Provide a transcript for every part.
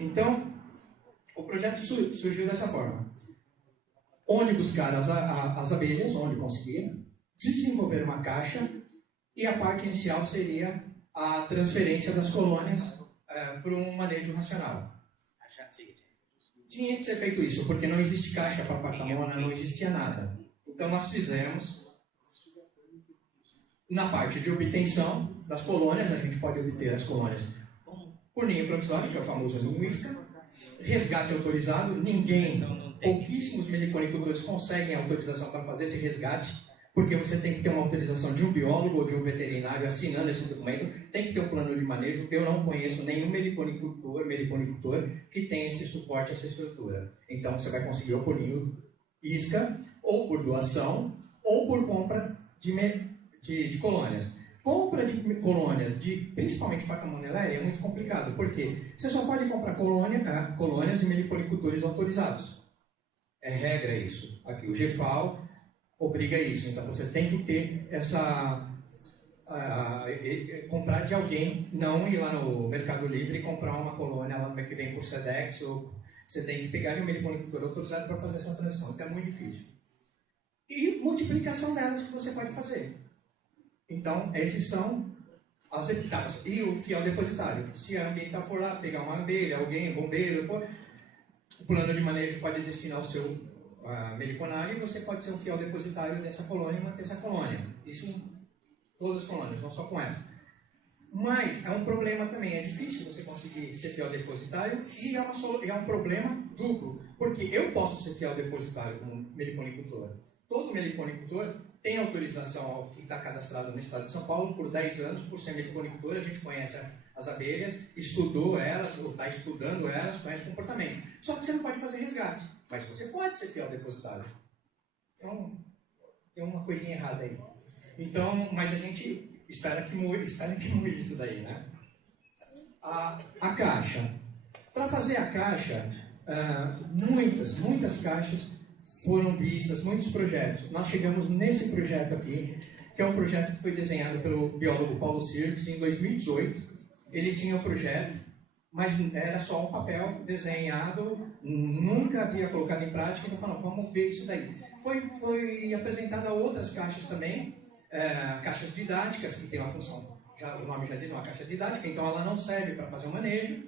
Então, o projeto surgiu dessa forma. Onde buscar as abelhas, onde conseguir, desenvolver uma caixa, e a parte inicial seria a transferência das colônias para um manejo racional. Tinha que ser feito isso, porque não existe caixa para partamona, não existia nada. Então nós fizemos, na parte de obtenção das colônias, a gente pode obter as colônias por ninho provisório, que é o famoso ninho isca, resgate autorizado, pouquíssimos meliponicultores conseguem autorização para fazer esse resgate, porque você tem que ter uma autorização de um biólogo ou de um veterinário assinando esse documento, tem que ter um plano de manejo. Eu não conheço nenhum meliponicultor que tenha esse suporte, essa estrutura. Então você vai conseguir ou por ninho isca, ou por doação, ou por compra de colônias. Compra de colônias, principalmente Partamonelea, é muito complicado, porque você só pode comprar colônias de meliponicultores autorizados. É regra isso. Aqui o GFAO obriga isso, então você tem que ter comprar de alguém, não ir lá no Mercado Livre e comprar uma colônia lá que vem por SEDEX, ou você tem que pegar de um meliponicultor autorizado para fazer essa transição, então é muito difícil. E multiplicação delas que você pode fazer. Então, essas são as etapas. E o fiel depositário. Se a ambiental for lá pegar uma abelha, alguém, bombeiro, o plano de manejo pode destinar o seu meliponário, e você pode ser um fiel depositário dessa colônia e manter essa colônia. Isso em todas as colônias, não só com essa. Mas é um problema também, é difícil você conseguir ser fiel depositário, e é um problema duplo, porque eu posso ser fiel depositário como meliponicultor. Todo meliponicultor tem autorização que está cadastrado no estado de São Paulo por 10 anos por ser meliponicultor. A gente conhece as abelhas, estudou elas, ou está estudando elas, conhece o comportamento. Só que você não pode fazer resgate, mas você pode ser fiel depositário. Então, tem uma coisinha errada aí. Então, mas a gente espera que mude isso daí, né? A caixa. Para fazer a caixa, muitas caixas foram vistas, muitos projetos. Nós chegamos nesse projeto aqui, que é um projeto que foi desenhado pelo biólogo Paulo Sirks em 2018. Ele tinha um projeto, mas era só um papel desenhado, nunca havia colocado em prática, então falando, vamos ver isso daí. Foi apresentado a outras caixas também, caixas didáticas, que tem uma função, o nome já diz, uma caixa didática, então ela não serve para fazer o manejo,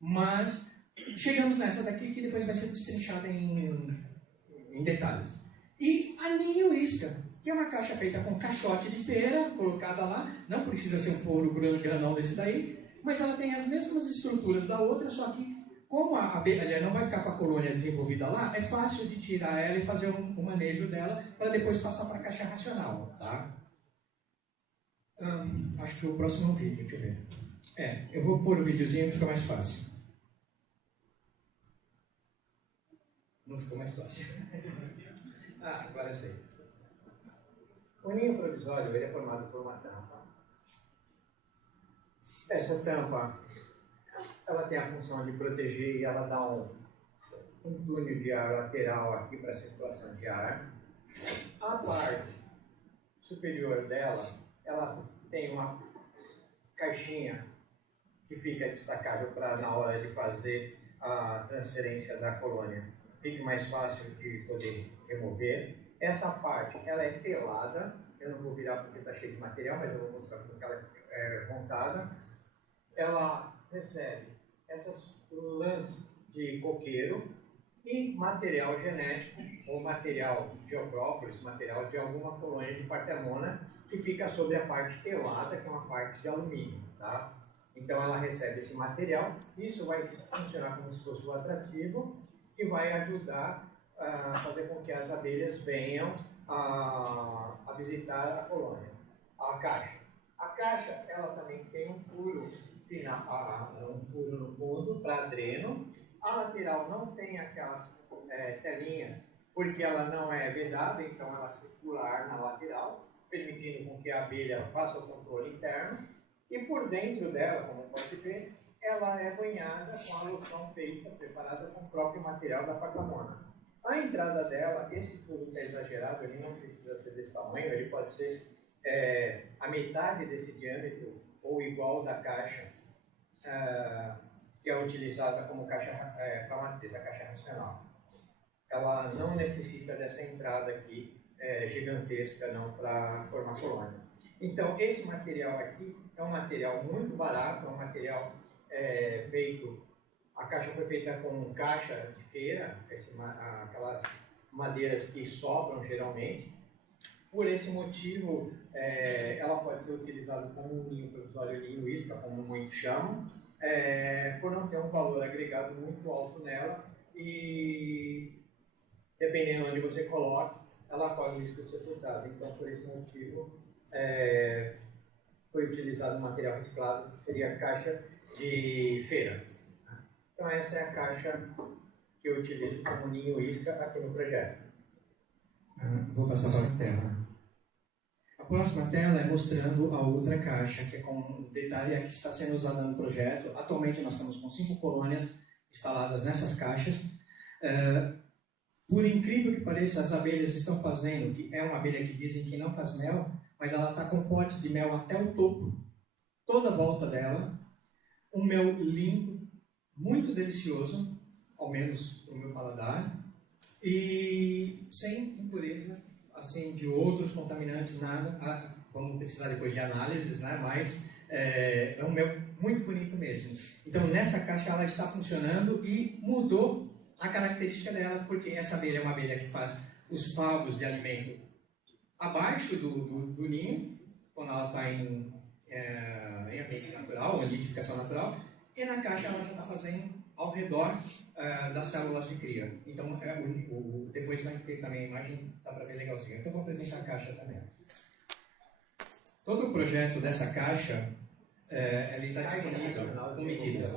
mas chegamos nessa daqui, que depois vai ser destrinchada em detalhes. E a ninho isca, que é uma caixa feita com caixote de feira, colocada lá, não precisa ser um foro granão desse daí, mas ela tem as mesmas estruturas da outra, só que como a abelha não vai ficar com a colônia desenvolvida lá, é fácil de tirar ela e fazer um manejo dela para depois passar para a caixa racional, tá? Acho que o próximo é um vídeo, deixa eu ver. Eu vou pôr o videozinho que fica mais fácil. Não ficou mais fácil. Agora eu sei. O ninho provisório ele é formado por uma tampa. Essa tampa ela tem a função de proteger e ela dá um túnel de ar lateral aqui para a circulação de ar. A parte superior dela, ela tem uma caixinha que fica destacável para na hora de fazer a transferência da colônia fique mais fácil de poder remover. Essa parte ela é telada, eu não vou virar porque está cheio de material, mas eu vou mostrar como ela é montada. Ela recebe essas lãs de coqueiro e material genético ou material de geoprópolis, material de alguma colônia de Partamona, que fica sobre a parte telada, que é uma parte de alumínio, tá? Então ela recebe esse material, isso vai funcionar como se fosse um atrativo que vai ajudar a fazer com que as abelhas venham a visitar a colônia. A caixa. A caixa, ela também tem um furo no fundo para dreno. A lateral não tem aquelas telinhas, porque ela não é vedada, então ela circula ar na lateral, permitindo com que a abelha faça o controle interno. E por dentro dela, como pode ver, ela é banhada com a loção feita, preparada com o próprio material da Partamona. A entrada dela, esse furo está exagerado, ele não precisa ser desse tamanho, ele pode ser a metade desse diâmetro ou igual da caixa que é utilizada como caixa para matriz, a caixa racional. Ela não necessita dessa entrada aqui gigantesca não para formar colônia. Então, esse material aqui é um material muito barato, é um material feito, a caixa foi feita com caixa de feira, aquelas madeiras que sobram geralmente. Por esse motivo, ela pode ser utilizada como um ninho provisório, ninho isca, como muitos chamam, por não ter um valor agregado muito alto nela e, dependendo de onde você coloca, ela corre o risco de ser furtada. Então, por esse motivo, foi utilizado um material reciclado, que seria a caixa de feira. Então, essa é a caixa que eu utilizo como ninho isca aqui no projeto. Vou passar para a tela. A próxima tela é mostrando a outra caixa, que é com um detalhe que está sendo usada no projeto. Atualmente nós estamos com 5 colônias instaladas nessas caixas. Por incrível que pareça, as abelhas estão fazendo, que é uma abelha que dizem que não faz mel, mas ela está com potes de mel até o topo, toda a volta dela. Um mel limpo, muito delicioso, ao menos para o meu paladar, e sem impureza assim, de outros contaminantes, nada. Vamos precisar depois de análises, né? Mas é um mel muito bonito mesmo. Então, nessa caixa ela está funcionando e mudou a característica dela, porque essa abelha é uma abelha que faz os favos de alimento abaixo do ninho, quando ela está em ambiente natural, em nidificação natural, e na caixa ela já está fazendo ao redor das células de cria. Então, depois vai ter também a imagem, dá para ver legalzinho. Então, vou apresentar a caixa também. Todo o projeto dessa caixa, ele está disponível com medidas.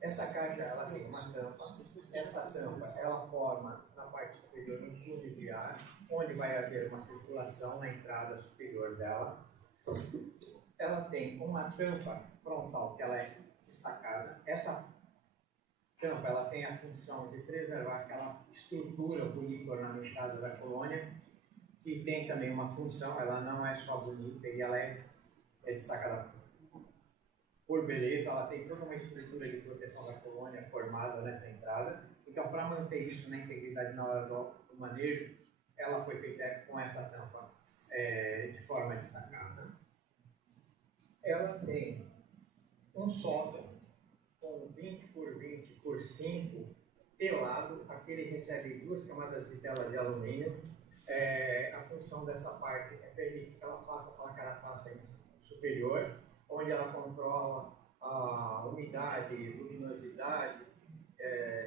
Esta caixa, ela tem uma tampa. Esta tampa, ela forma na parte superior um túnel de ar, onde vai haver uma circulação na entrada superior dela. Ela tem uma tampa frontal que ela é destacada. Essa tampa ela tem a função de preservar aquela estrutura bonita ornamentada da colônia, que tem também uma função, ela não é só bonita e ela é destacada por beleza, ela tem toda uma estrutura de proteção da colônia formada nessa entrada. Então, para manter isso na integridade na hora do manejo, ela foi feita com essa tampa de forma destacada. Ela tem um sótão com 20 por 20 por 5 telado. Aqui ele recebe 2 camadas de tela de alumínio. A função dessa parte é permitir que ela faça aquela carapaça superior, onde ela controla a umidade, luminosidade,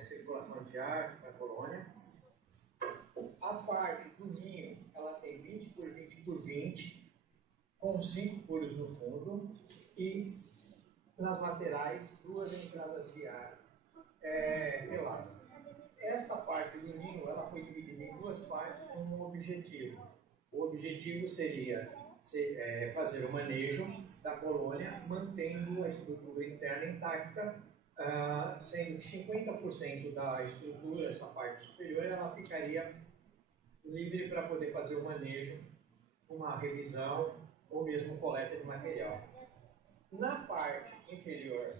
circulação de ar na colônia. A parte do ninho, ela tem 20 por 20 por 20, com 5 furos no fundo e nas laterais 2 entradas de ar peladas. Esta parte do ninho ela foi dividida em 2 partes com um objetivo. O objetivo seria fazer o manejo da colônia, mantendo a estrutura interna intacta, sendo que 50% da estrutura, essa parte superior, ela ficaria livre para poder fazer o manejo, uma revisão ou mesmo coleta de material. Na parte inferior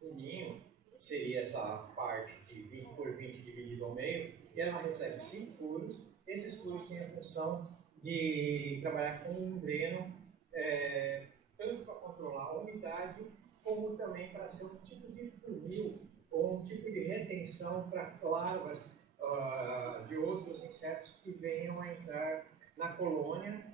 do ninho, seria essa parte de 20 por 20 dividido ao meio, e ela recebe 5 furos. Esses furos têm a função de trabalhar com um dreno, tanto para controlar a umidade, como também para ser um tipo de funil, ou um tipo de retenção para larvas de outros insetos que venham a entrar na colônia,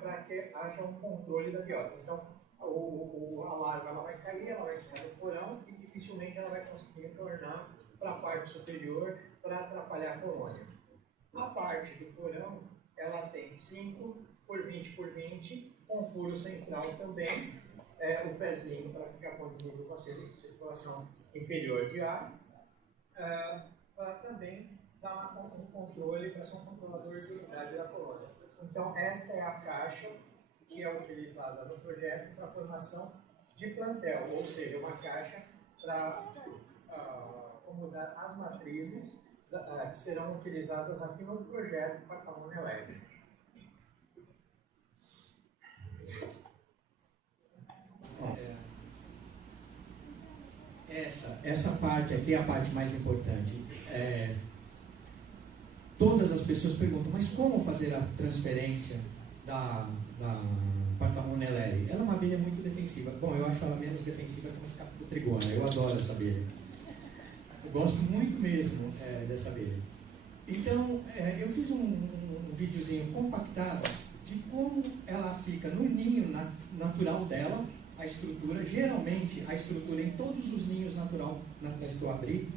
para que haja um controle da biota. Então, a larva ela vai cair, ela vai sair do porão e dificilmente ela vai conseguir retornar para a parte superior para atrapalhar a colônia. A parte do porão, ela tem 5 por 20 por 20, com furo central também, o pezinho para ficar contido com a circulação inferior de ar, para também dar um controle, para ser um controlador de umidade da colônia. Então, esta é a caixa que é utilizada no projeto para a formação de plantel, ou seja, uma caixa para acomodar as matrizes que serão utilizadas aqui no projeto para a colônia elétrica. Essa parte aqui é a parte mais importante. Todas as pessoas perguntam, mas como fazer a transferência da Parthamon elleri? Ela é uma abelha muito defensiva. Bom, eu acho ela menos defensiva que uma escapula trigona. Eu adoro essa abelha. Eu gosto muito mesmo dessa abelha. Então, eu fiz um videozinho compactado de como ela fica no ninho natural dela, a estrutura. Geralmente, a estrutura em todos os ninhos naturais que eu abri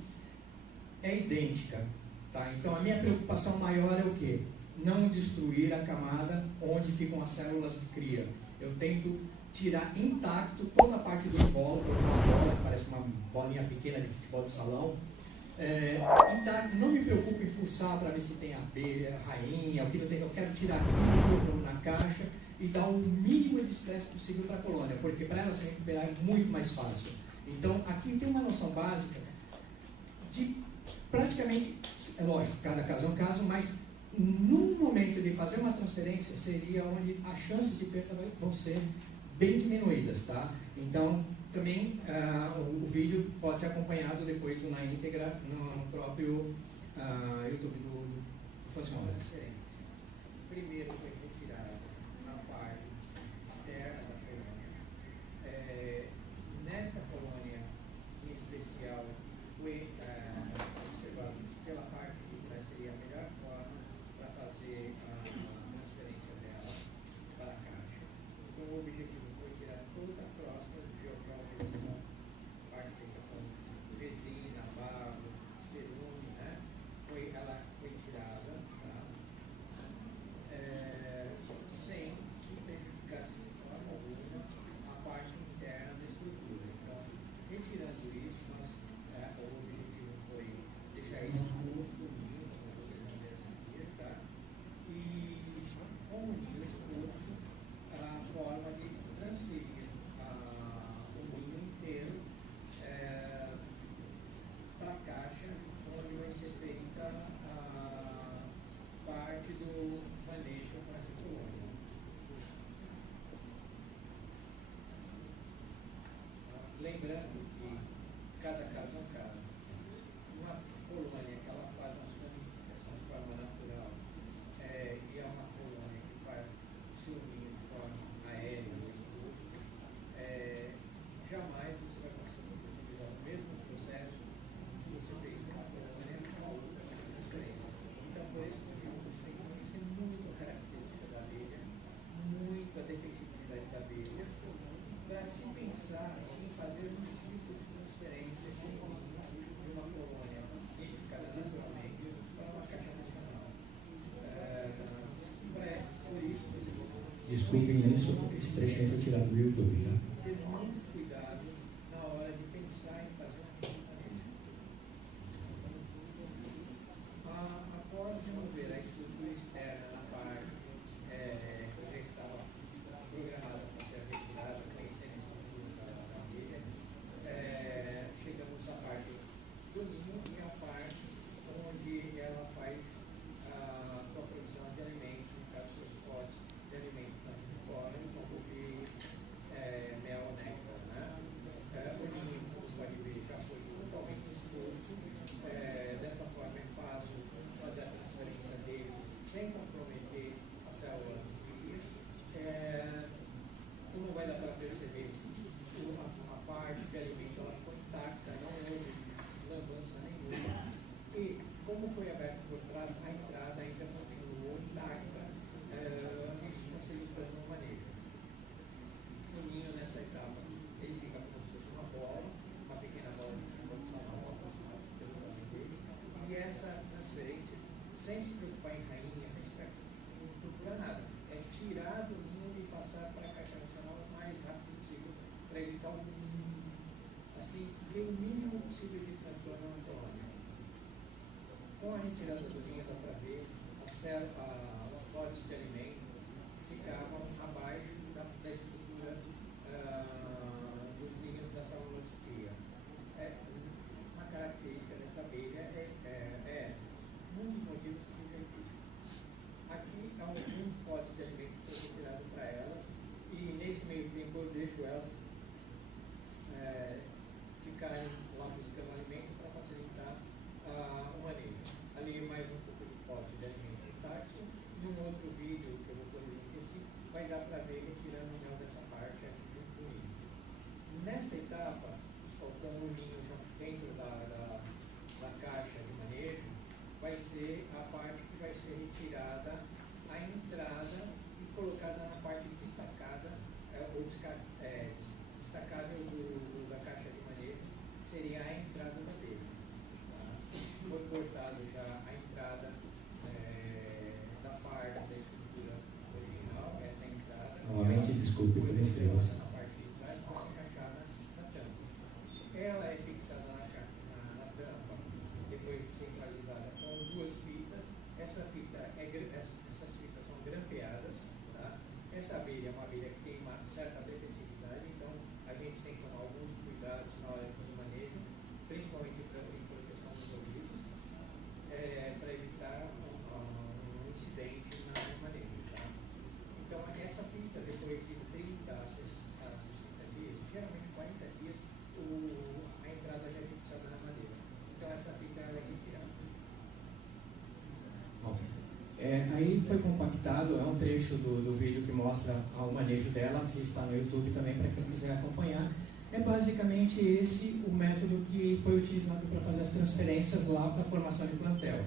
é idêntica. Tá? Então, a minha preocupação maior é o quê? Não destruir a camada onde ficam as células de cria. Eu tento tirar intacto toda a parte do invólucro, uma bola que parece uma bolinha pequena de futebol de salão. Intacto, não me preocupo em fuçar para ver se tem abelha, rainha, o que não tem. Eu quero tirar aquilo na caixa e dar o mínimo de estresse possível para a colônia, porque para ela se recuperar é muito mais fácil. Então, aqui tem uma noção básica de praticamente, é lógico, cada caso é um caso, mas num momento de fazer uma transferência seria onde as chances de perda vão ser bem diminuídas, tá? Então, também o vídeo pode ser acompanhado depois na íntegra no próprio YouTube do Fosmose. Primeiro foi retirada a parte externa da colônia. Nesta colônia em especial foi observado que pela parte de trás seria a melhor forma para fazer a transferência dela para a caixa. Então o objetivo foi tirar toda a crosta de geoprófilo, parte feita com resina, barro, cerume, né? Ela foi tirada, tá? Sem que prejudicasse de forma alguma a parte interna da estrutura. Então, retirando isso, o objetivo foi deixar isso exposto, o ninho, como vocês vão ver a seguir, tá? E com o ninho exposto, a forma de transferir o ninho inteiro para a caixa, onde vai ser feita a parte do manejo com essa colônia. Lembrando que cada caso é um caso. Uma colônia que ela faz uma solidificação de forma natural e é uma colônia que faz o seu ninho de forma aérea ou exposto, jamais você vai conseguir utilizar o mesmo processo que você fez uma colônia com a outra transferência. Então, por esse motivo, você tem que conhecer muito a característica da abelha, muito a defensividade da abelha, para se pensar em fazer um tipo de transferência de uma colônia identificada naturalmente para uma caixa nacional. Por isso, desculpem isso, porque esse trechinho foi tirado do YouTube, tá? Ter muito cuidado na hora de pensar em fazer um tipo de manejo. Após remover a estrutura externa na parte que já estava programada para ser retirada, conhecendo a estrutura da abelha, chegamos à parte do ninho e à parte onde ela faz a sua produção de alimentos, no caso, seus potes de alimentos fora, como de mel, néctar, né? O ninho, como você pode ver, já foi totalmente exposto. Dessa forma é fácil fazer a transferência dele sem comprometer as células de cria. Como vai dar para perceber, a parte de alimento ela ficou intacta, não houve lambança nenhuma. E como foi aberto por trás, a entrada ainda continuou intacta, isso facilitando o manejo. O ninho nessa etapa, ele fica como se fosse uma bola, uma pequena bola de futebol de salão, aproximada pelo tamanho dele. E essa transferência, sem se preocupar em rainha, sem se procurar nada, é tirar do ninho e passar para a caixa nacional o mais rápido possível, para evitar assim, ter o mínimo possível de transtorno na colônia. Com a retirada do ninho, dá para ver os potes de alimento ficavam abaixo da estrutura dos ninhos das células de cria. Uma característica dessa abelha é essa. Um dos motivos que eu já fiz. Aqui há alguns potes de alimento que eu estou retirado para elas, e nesse meio tempo eu deixo elas ninho dentro da caixa de manejo, vai ser a parte que vai ser retirada a entrada e colocada na parte destacada, ou destacada da caixa de manejo, seria a entrada da abelha. Tá? Foi cortado já a entrada da parte da estrutura original, essa entrada. Novamente, desculpe pela estrela. Na parte de trás, para encaixar na tampa. Ela é fixada na tampa, depois centralizada com duas fitas. Essas fitas são grampeadas. Tá? Essa abelha é uma abelha que tem uma certa agressividade, então a gente tem que tomar alguns cuidados na hora do manejo, principalmente em proteção dos ouvidos, para evitar um incidente no manejo. Tá? Então, essa fita, depois de 30 a 60 dias, geralmente 40 dias, a entrada já é fixada na madeira. Então, essa fita ela é retirada. Bom, aí foi compactado, é um trecho do vídeo que mostra o manejo dela, que está no YouTube também para quem quiser acompanhar. É basicamente esse o método que foi utilizado para fazer as transferências lá para a formação de plantel.